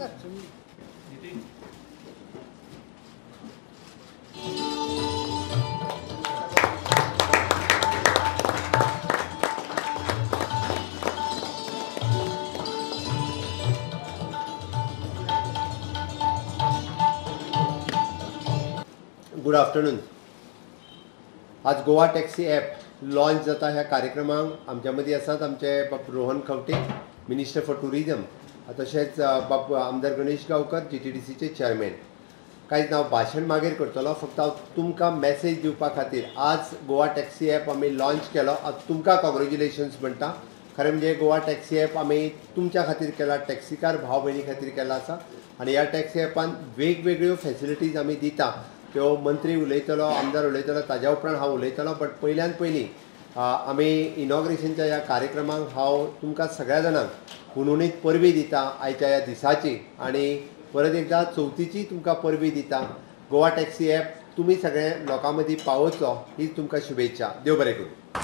Good afternoon. आज Goa taxi app launch जाता ह्या कार्यक्रमाक आमच्या मदीं आसात आमचे बाब Rohan Khaunte, minister for tourism, तशेंच बाब आमदार गणेश गांवकर, GTDCचे चेअरमॅन. कांयच हांव भाशण मागीर करतलो, फक्त हांव तुमकां मॅसेज दिवपा खातीर आज गोवा टॅक्सी ॲप आमी लॉन्च केलो. तुमकां कॉंग्रॅच्युलेशन्स म्हणटा. खरें म्हणजे गोवा टॅक्सी ॲप आमी तुमच्या खातीर केला, टॅक्सीकार भाव भयणी खातीर केला आसा. आनी ह्या टॅक्सी ॲपान वेगवेगळ्यो फॅसिलिटीज आमी दिता. त्यो मंत्री उलयतलो, आमदार उलयतलो, ताज्या उपरांत हांव उलयतलो. बट पयल्यान पयलीं आमी इनॉग्रेशनच्या ह्या कार्यक्रमाक हांव तुमकां सगळ्या जाणांक हुनहुनीत परबी दिता आयच्या ह्या दिसाची. आनी परत एकदा चवथीची तुमकां परबी दिता. गोवा टॅक्सी ॲप तुमी सगळे लोकां मदीं पावोवचो हीच तुमकां शुभेच्छा. देव बरें करूं.